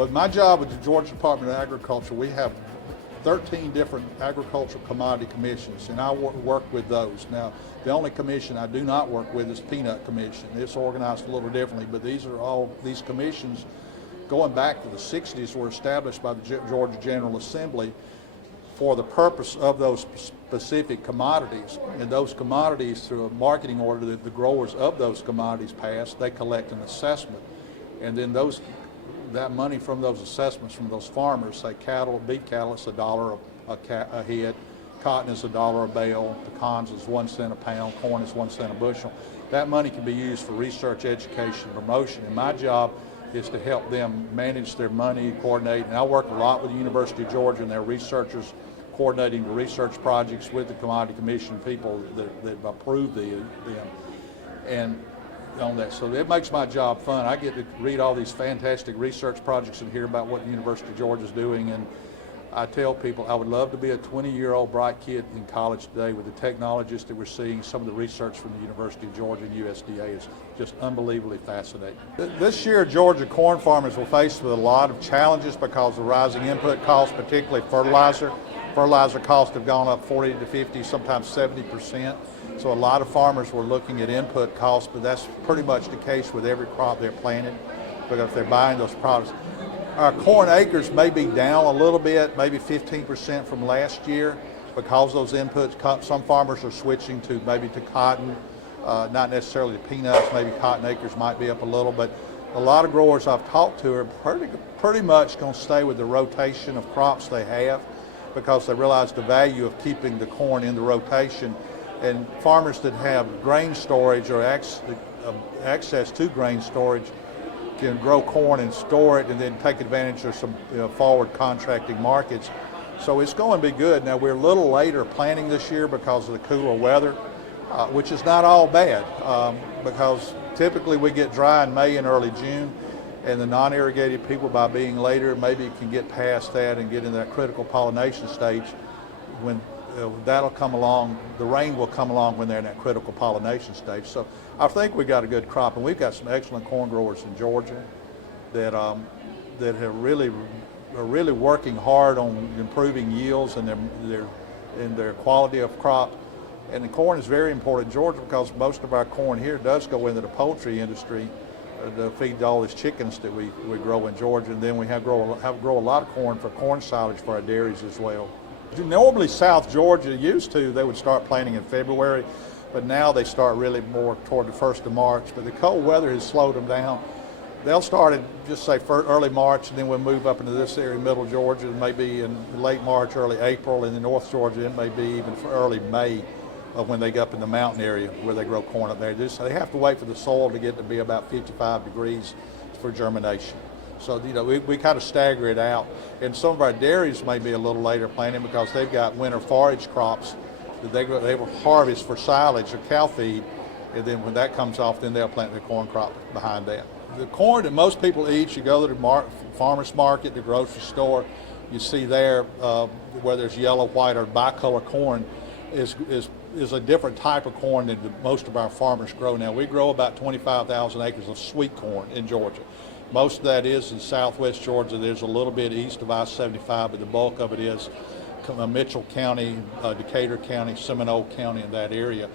Well, my job with the Georgia Department of Agriculture, we have 13 different agricultural commodity commissions, and I work with those. Now, the only commission I do not work with is Peanut Commission. It's organized a little differently, but these commissions going back to the 60s were established by the Georgia General Assembly for the purpose of those specific commodities. And those commodities, through a marketing order that the growers of those commodities pass, they collect an assessment. And then that money from those assessments from those farmers, say cattle, beef cattle, it's $1 a head, cotton is $1 a bale, pecans is 1 cent a pound, corn is 1 cent a bushel. That money can be used for research, education, and promotion. And my job is to help them manage their money, coordinate. And I work a lot with the University of Georgia and their researchers, coordinating the research projects with the Commodity Commission people that approve them. And on that, so it makes my job fun. I get to read all these fantastic research projects and hear about what the University of Georgia is doing. And I tell people I would love to be a 20-year-old bright kid in college today with the technologists that we're seeing. Some of the research from the University of Georgia and USDA is just unbelievably fascinating. This year, Georgia corn farmers will face with a lot of challenges because of rising input costs, particularly fertilizer. Fertilizer costs have gone up 40 to 50, sometimes 70%. So a lot of farmers were looking at input costs, but that's pretty much the case with every crop they're planting, because if they're buying those products. Our corn acres may be down a little bit, maybe 15% from last year, because those inputs, some farmers are switching to cotton, not necessarily to peanuts. Maybe cotton acres might be up a little, but a lot of growers I've talked to are pretty much going to stay with the rotation of crops they have, because they realize the value of keeping the corn in the rotation. And farmers that have grain storage or access to grain storage can grow corn and store it and then take advantage of some forward contracting markets. So it's going to be good. Now, we're a little later planting this year because of the cooler weather, which is not all bad, because typically we get dry in May and early June, and the non-irrigated people, by being later, maybe can get past that and get in that critical pollination stage. When that'll come along, the rain will come along when they're in that critical pollination stage. So I think we got a good crop, and we've got some excellent corn growers in Georgia that are really working hard on improving yields and their quality of crop. And the corn is very important in Georgia because most of our corn here does go into the poultry industry to feed all these chickens that we grow in Georgia, and then we grow a lot of corn for corn silage for our dairies as well. Normally South Georgia they would start planting in February, but now they start really more toward the 1st of March. But the cold weather has slowed them down. They'll start in just say early March, and then we'll move up into this area, middle Georgia, and maybe in late March, early April, and in North Georgia it may be even for early May when they go up in the mountain area where they grow corn up there. They have to wait for the soil to get to be about 55 degrees for germination. So, we kind of stagger it out. And some of our dairies may be a little later planting because they've got winter forage crops that they will harvest for silage or cow feed. And then when that comes off, then they'll plant their corn crop behind that. The corn that most people eat, you go to the farmer's market, the grocery store, you see there where there's yellow, white, or bicolor corn is a different type of corn than most of our farmers grow. Now, we grow about 25,000 acres of sweet corn in Georgia. Most of that is in southwest Georgia. There's a little bit east of I-75, but the bulk of it is Mitchell County, Decatur County, Seminole County, in that area.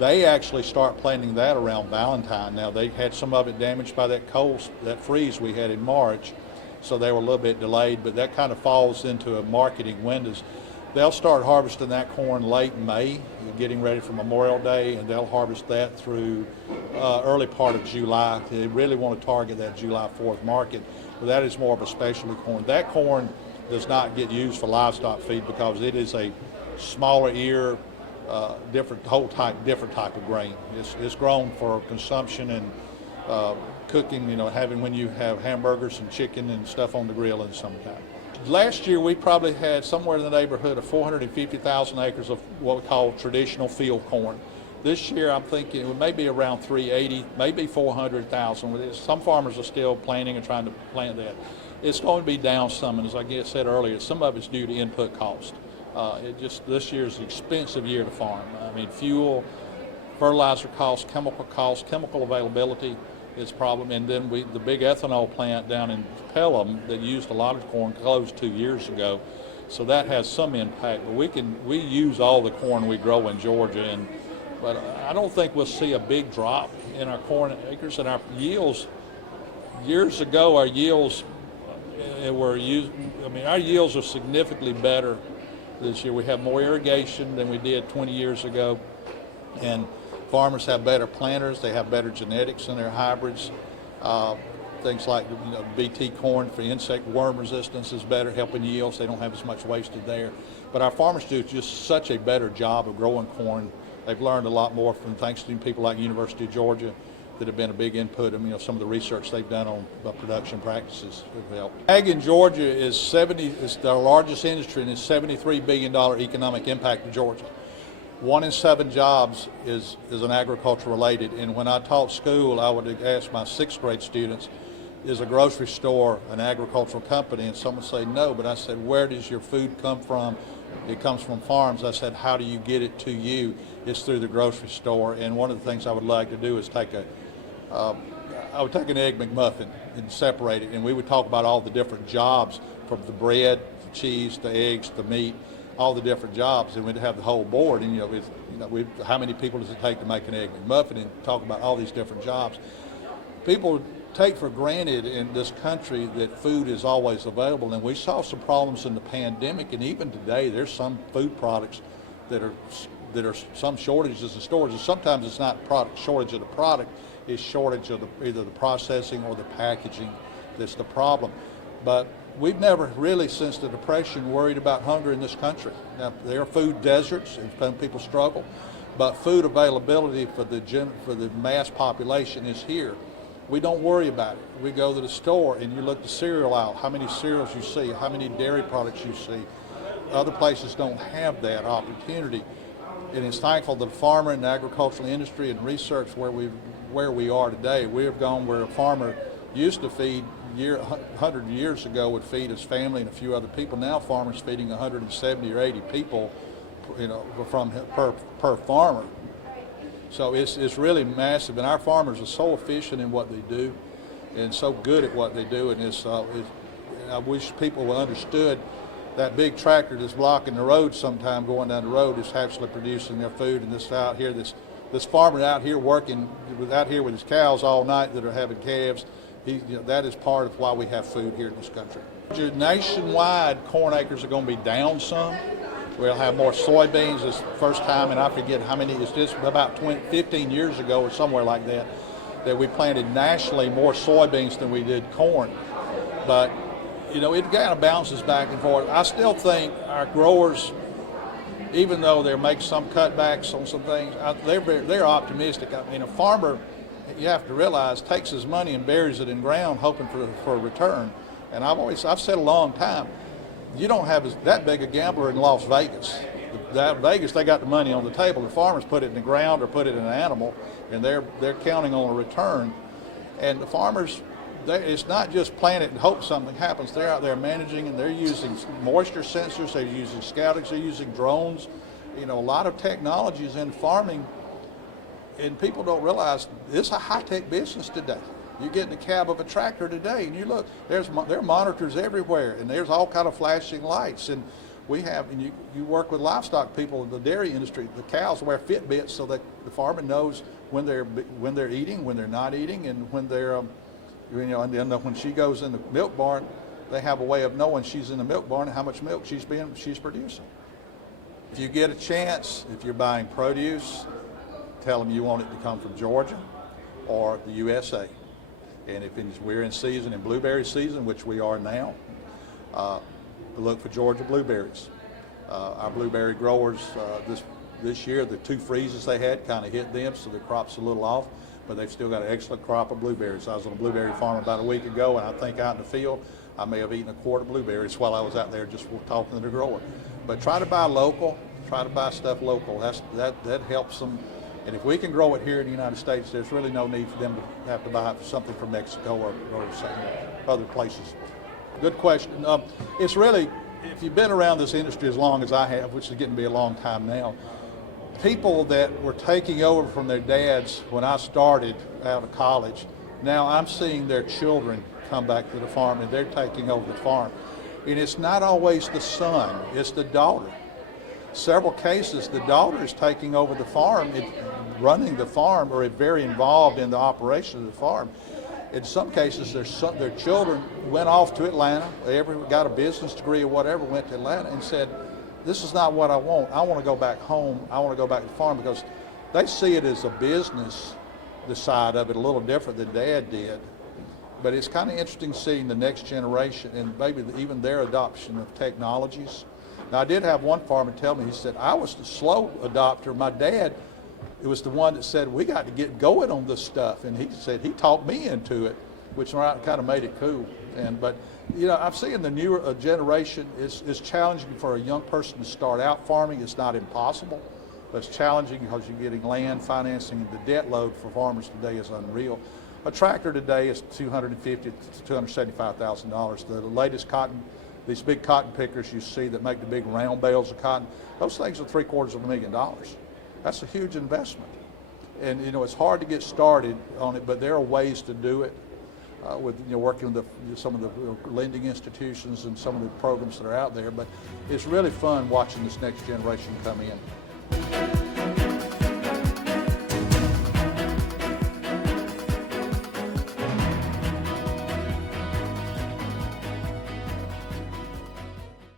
They actually start planting that around Valentine. Now, they had some of it damaged by that freeze we had in March, so they were a little bit delayed, but that kind of falls into a marketing windows. They'll start harvesting that corn late May, getting ready for Memorial Day, and they'll harvest that through early part of July. They really want to target that July 4th market, but that is more of a specialty corn. That corn does not get used for livestock feed because it is a smaller ear, different type of grain. It's grown for consumption and cooking, having when you have hamburgers and chicken and stuff on the grill in the summertime. Last year, we probably had somewhere in the neighborhood of 450,000 acres of what we call traditional field corn. This year, I'm thinking it may be around 380, maybe 400,000. Some farmers are still planting and trying to plant that. It's going to be down some, and as I said earlier, some of it's due to input cost. This year is an expensive year to farm. I mean, fuel, fertilizer costs, chemical availability. is a problem. And then the big ethanol plant down in Pelham that used a lot of corn closed 2 years ago. So that has some impact, but we use all the corn we grow in Georgia, but I don't think we'll see a big drop in our corn acres and our yields. Years ago, our yields our yields are significantly better this year. We have more irrigation than we did 20 years ago, and farmers have better planters. They have better genetics in their hybrids. Things like BT corn for insect worm resistance is better, helping yields. They don't have as much wasted there. But our farmers do just such a better job of growing corn. They've learned a lot more from thanks to people like University of Georgia that have been a big input. Some of the research they've done on production practices have helped. Ag in Georgia is the largest industry and is $73 billion economic impact to Georgia. 1 in 7 jobs is an agriculture related. And when I taught school, I would ask my 6th grade students, is a grocery store an agricultural company? And someone would say no, but I said, where does your food come from? It comes from farms. I said, how do you get it to you? It's through the grocery store. And one of the things I would like to do is I would take an Egg McMuffin and separate it, and we would talk about all the different jobs, from the bread, the cheese, the eggs, the meat, all the different jobs, and we'd have the whole board, and how many people does it take to make an Egg McMuffin, and talk about all these different jobs. People take for granted in this country that food is always available, and we saw some problems in the pandemic, and even today there's some food products that are some shortages in stores, and sometimes it's not shortage of the product, it's shortage of either the processing or the packaging that's the problem. But we've never really, since the Depression, worried about hunger in this country. Now, there are food deserts and some people struggle, but food availability for the mass population is here. We don't worry about it. We go to the store and you look the cereal aisle, how many cereals you see, how many dairy products you see. Other places don't have that opportunity. And it's thankful that the farmer and the agricultural industry and research where we are today. We have gone where a farmer used to feed 100 years ago would feed his family and a few other people. Now farmers feeding 170 or 80 people, per farmer. So it's really massive, and our farmers are so efficient in what they do and so good at what they do, and I wish people would understood that big tractor that's blocking the road sometime going down the road is actually producing their food, and this farmer out here working out here with his cows all night that are having calves, that is part of why we have food here in this country. Nationwide, corn acres are going to be down some. We'll have more soybeans this first time, and I forget how many, it's just about 15 years ago or somewhere like that we planted nationally more soybeans than we did corn. But, it kind of bounces back and forth. I still think our growers, even though they make some cutbacks on some things, they're optimistic. A farmer, you have to realize, takes his money and buries it in ground hoping for a return. And I've said a long time, you don't have that big a gambler in Las Vegas. Vegas, they got the money on the table. The farmers put it in the ground or put it in an animal, and they're counting on a return. And the farmers, it's not just plant it and hope something happens. They're out there managing, and they're using moisture sensors, they're using scoutings, they're using drones. A lot of technologies in farming, and people don't realize it's a high-tech business today. You get in the cab of a tractor today, and you look, there are monitors everywhere, and there's all kind of flashing lights. And you work with livestock people in the dairy industry. The cows wear Fitbits so that the farmer knows when they're eating, when they're not eating, and when they're, and then when she goes in the milk barn, they have a way of knowing she's in the milk barn and how much milk she's producing. If you get a chance, if you're buying produce, tell them you want it to come from Georgia or the USA. And if we're in season, in blueberry season, which we are now, look for Georgia blueberries. Our blueberry growers this year, the 2 freezes they had kind of hit them, so the crop's a little off, but they've still got an excellent crop of blueberries. I was on a blueberry farm about a week ago, and I think out in the field, I may have eaten a quart of blueberries while I was out there just talking to the grower. But try to buy local, try to buy stuff local. That helps them. And if we can grow it here in the United States, there's really no need for them to have to buy something from Mexico or other places. Good question. It's really, if you've been around this industry as long as I have, which is getting to be a long time now, people that were taking over from their dads when I started out of college, Now I'm seeing their children come back to the farm and they're taking over the farm. And it's not always the son, it's the daughter. Several cases, the daughter is taking over the farm, running the farm, or very involved in the operation of the farm. In some cases, their children went off to Atlanta, they got a business degree or whatever, went to Atlanta and said, this is not what I want. I want to go back home. I want to go back to the farm, because they see it as a business, the side of it, a little different than Dad did. But it's kind of interesting seeing the next generation and maybe even their adoption of technologies. Now, I did have one farmer tell me, he said, I was the slow adopter. My dad, it was the one that said, we got to get going on this stuff. And he said, he talked me into it, which kind of made it cool. But you know, I'm seeing the newer generation is challenging for a young person to start out farming. It's not impossible, but it's challenging because you're getting land financing, and the debt load for farmers today is unreal. A tractor today is $250,000 to $275,000. The latest cotton, these big cotton pickers you see that make the big round bales of cotton, those things are $750,000. That's a huge investment. And you know, it's hard to get started on it, but there are ways to do it. With working with some of the lending institutions and some of the programs that are out there. But it's really fun watching this next generation come in.